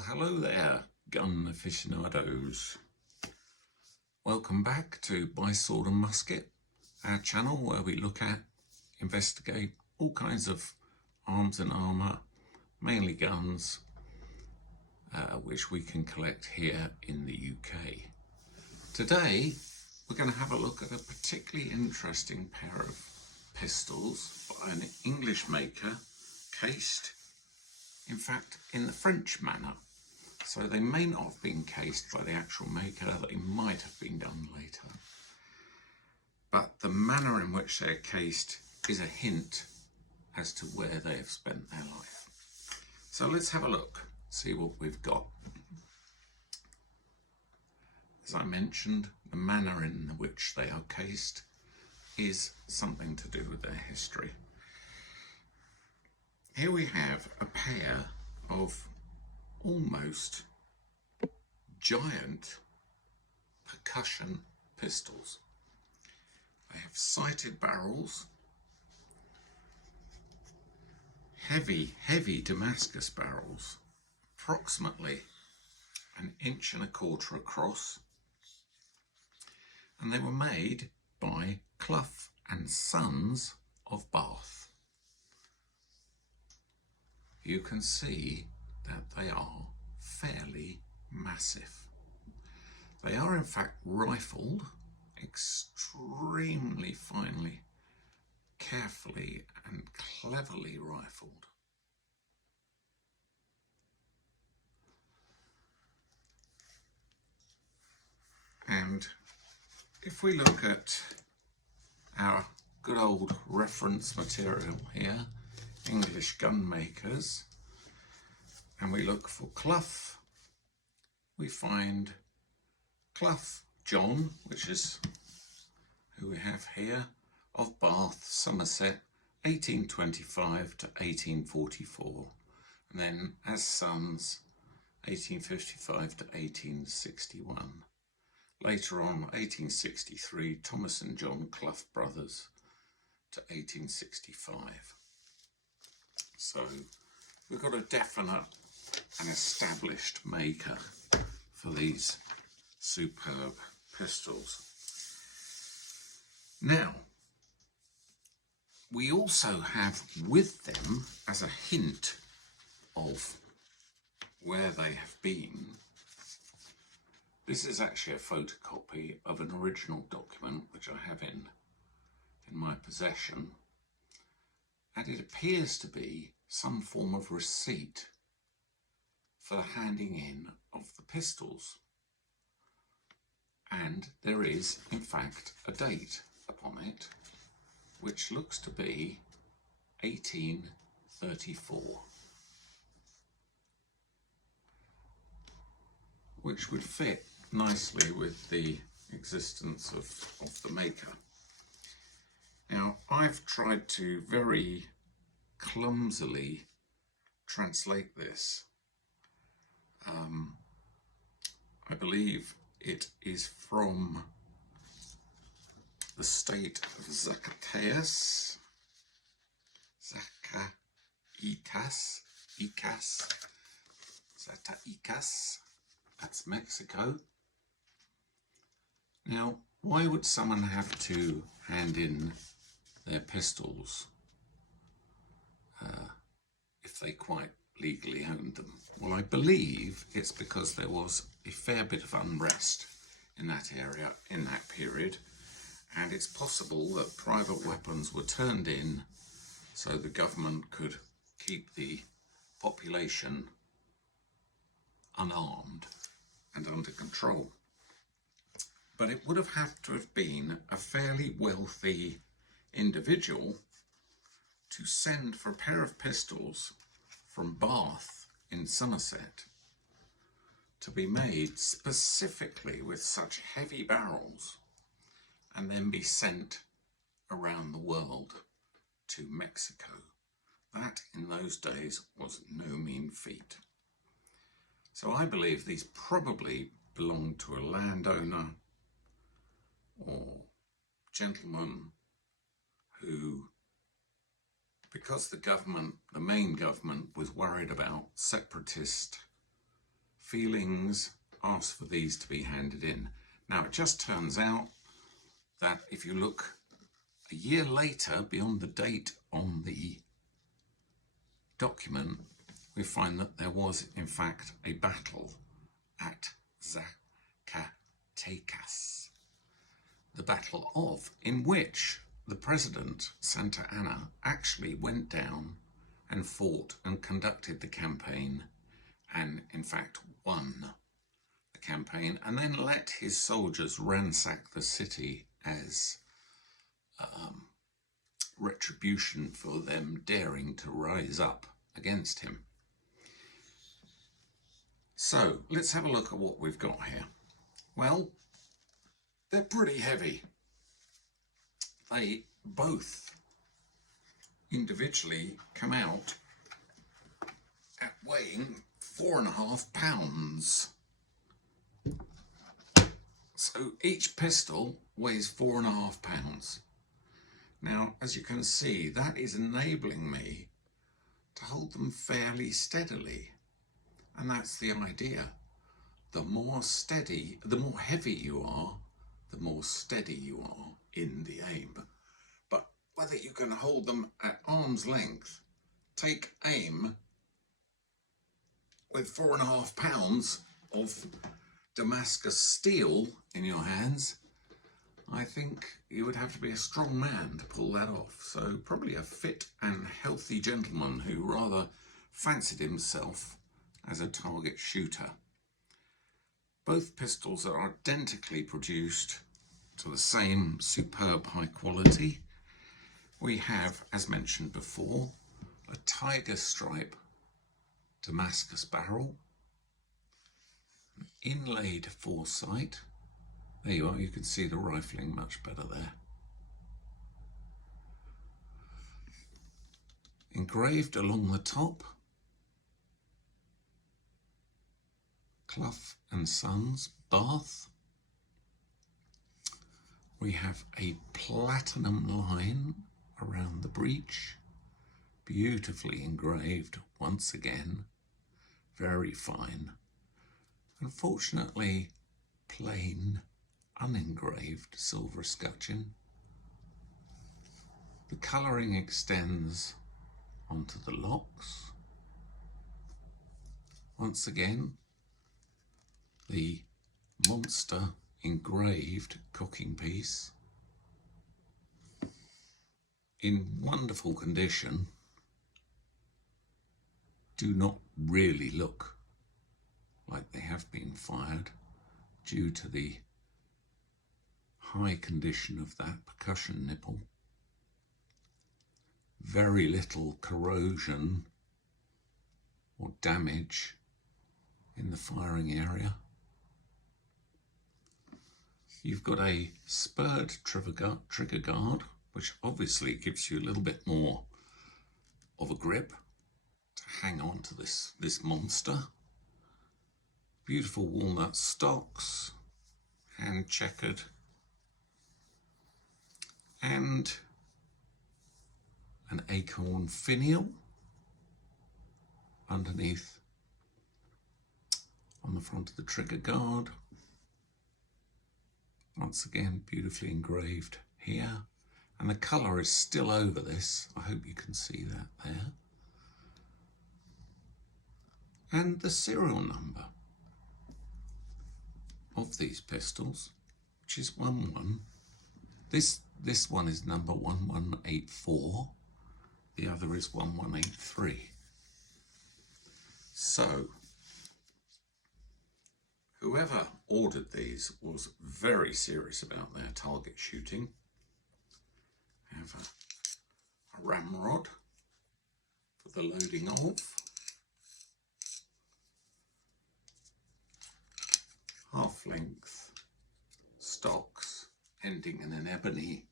Well, hello there, gun aficionados. Welcome back to By Sword and Musket, our channel where we look at, investigate all kinds of arms and armour, mainly guns, which we can collect here in the UK. Today, we're going to have a look at a particularly interesting pair of pistols by an English maker, cased, in fact, in the French manner. So they may not have been cased by the actual maker, they might have been done later. But the manner in which they're cased is a hint as to where they have spent their life. So let's have a look, see what we've got. As I mentioned, the manner in which they are cased is something to do with their history. Here we have a pair of almost giant percussion pistols. They have sighted barrels, heavy Damascus barrels, approximately 1.25 inches across, and they were made by Clough and Sons of Bath. You can see that they are fairly massive. They are in fact rifled, extremely finely, carefully and cleverly rifled. And if we look at our good old reference material here, English gun makers, and we look for Clough, we find Clough John, which is who we have here, of Bath, Somerset, 1825 to 1844, and then as Sons, 1855 to 1861. Later on, 1863, Thomas and John Clough Brothers to 1865. So we've got a definite and established maker for these superb pistols. Now, we also have with them, as a hint of where they have been, this is actually a photocopy of an original document which I have in my possession, and it appears to be some form of receipt for the handing in of the pistols. And there is, in fact, a date upon it, which looks to be 1834, which would fit nicely with the existence of the maker. Now, I've tried to very clumsily translate this. I believe it is from the state of Zacatecas, that's Mexico. Now, why would someone have to hand in their pistols if they quite legally owned them? Well, I believe it's because there was a fair bit of unrest in that area in that period, and it's possible that private weapons were turned in so the government could keep the population unarmed and under control. But it would have had to have been a fairly wealthy individual to send for a pair of pistols from Bath in Somerset to be made specifically with such heavy barrels and then be sent around the world to Mexico. That in those days was no mean feat. So I believe these probably belonged to a landowner or gentleman who, because the government, the main government, was worried about separatist feelings, asked for these to be handed in. Now it just turns out that if you look a year later beyond the date on the document, we find that there was in fact a battle at Zacatecas, the Battle of, in which the president, Santa Anna, actually went down and fought and conducted the campaign and in fact won the campaign, and then let his soldiers ransack the city as retribution for them daring to rise up against him. So let's have a look at what we've got here. Well, they're pretty heavy. They both individually come out at weighing 4.5 pounds. So each pistol weighs 4.5 pounds. Now, as you can see, that is enabling me to hold them fairly steadily. And that's the idea. The more steady, the more heavy you are, the more steady you are in the aim. But whether you can hold them at arm's length, take aim with 4.5 pounds of Damascus steel in your hands, I think you would have to be a strong man to pull that off. So probably a fit and healthy gentleman who rather fancied himself as a target shooter. Both pistols are identically produced to the same superb high quality. We have, as mentioned before, a tiger stripe Damascus barrel, inlaid foresight. There you are, you can see the rifling much better there. Engraved along the top, Clough and Sons, Bath. We have a platinum line around the breech, beautifully engraved once again, very fine. Unfortunately, plain, unengraved silver scutcheon. The colouring extends onto the locks. Once again, the monster engraved cooking piece in wonderful condition. Do not really look like they have been fired due to the high condition of that percussion nipple. Very little corrosion or damage in the firing area. You've got a spurred trigger guard, which obviously gives you a little bit more of a grip to hang on to this monster. Beautiful walnut stocks, hand checkered, and an acorn finial underneath on the front of the trigger guard. Once again, beautifully engraved here, and the colour is still over this. I hope you can see that there. And the serial number of these pistols, which is 11. This one is number 1184. The other is 1183. So, whoever ordered these was very serious about their target shooting. I have a ramrod for the loading of. Half-length stocks ending in an ebony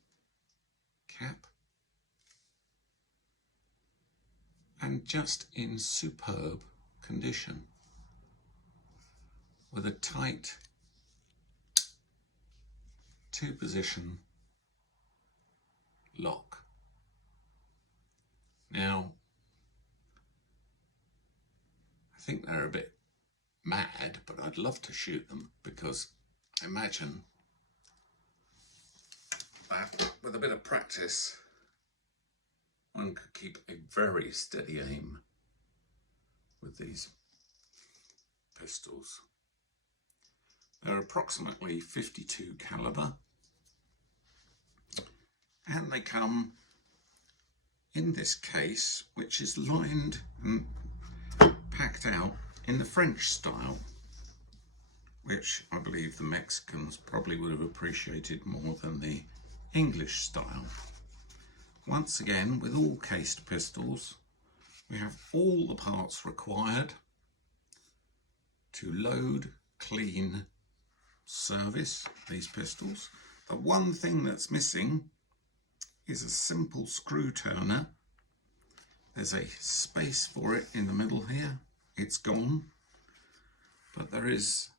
cap. And just in superb condition, with a tight 2-position lock. Now, I think they're a bit mad, but I'd love to shoot them, because I imagine that with a bit of practice one could keep a very steady aim with these pistols. They're approximately 52 caliber, and they come in this case, which is lined and packed out in the French style, which I believe the Mexicans probably would have appreciated more than the English style. Once again, with all cased pistols, we have all the parts required to load, clean, service these pistols. The one thing that's missing is a simple screw turner. There's a space for it in the middle here. It's gone, but there is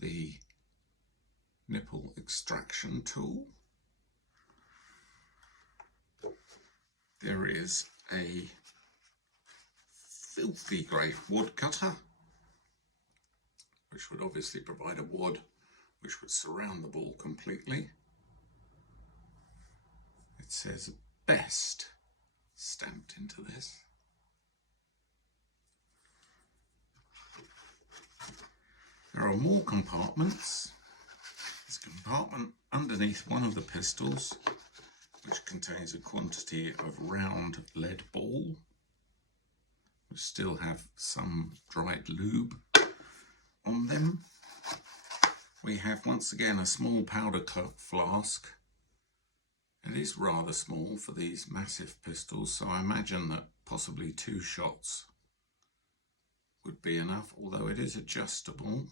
the nipple extraction tool. There is a filthy grey wad cutter, which would obviously provide a wad which would surround the ball completely. It says best stamped into this. There are more compartments. There's a compartment underneath one of the pistols which contains a quantity of round lead ball. We still have some dried lube on them. We have once again a small powder flask. It is rather small for these massive pistols, so I imagine that possibly 2 shots would be enough, although it is adjustable.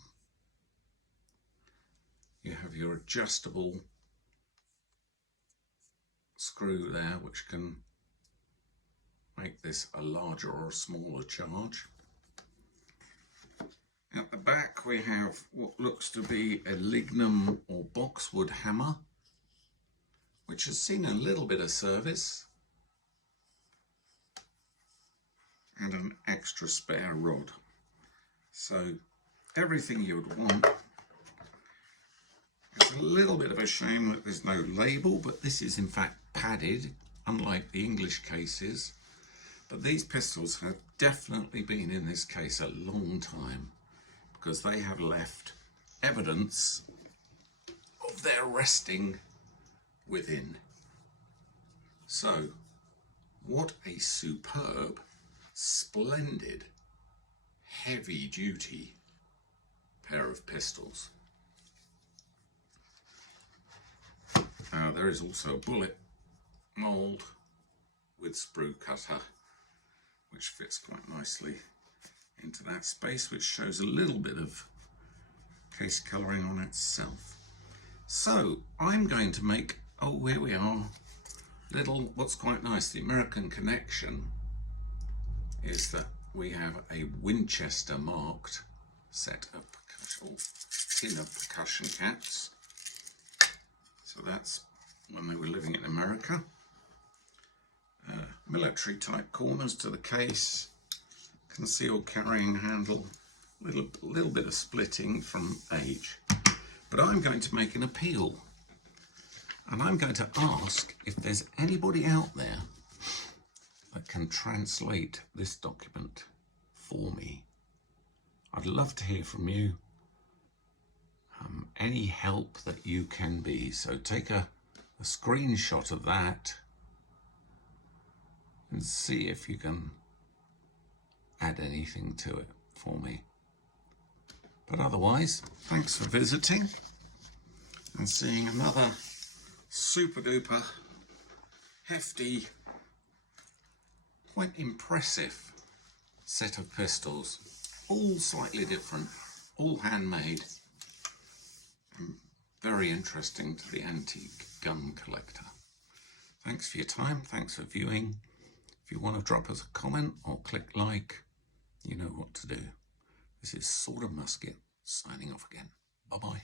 You have your adjustable screw there, which can make this a larger or a smaller charge. At the back we have what looks to be a lignum or boxwood hammer, which has seen a little bit of service, and an extra spare rod. So everything you would want. It's a little bit of a shame that there's no label, but this is in fact padded, unlike the English cases. But these pistols have definitely been in this case a long time, because they have left evidence of their resting within. So, what a superb, splendid, heavy-duty pair of pistols. There is also a bullet mould with sprue cutter, which fits quite nicely into that space, which shows a little bit of case colouring on itself. So I'm going to make, oh, here we are, what's quite nice, the American connection is that we have a Winchester marked set of tin of percussion caps. So that's when they were living in America. Military type corners to the case, concealed carrying handle, little bit of splitting from age. But I'm going to make an appeal, and I'm going to ask if there's anybody out there that can translate this document for me. I'd love to hear from you. Any help that you can be. So take a screenshot of that and see if you can add anything to it for me. But otherwise, thanks for visiting and seeing another super duper hefty, quite impressive set of pistols, all slightly different, all handmade, and very interesting to the antique gun collector. Thanks for your time, thanks for viewing. If you want to drop us a comment or click like, you know what to do. This is Sword and Musket signing off again. Bye bye.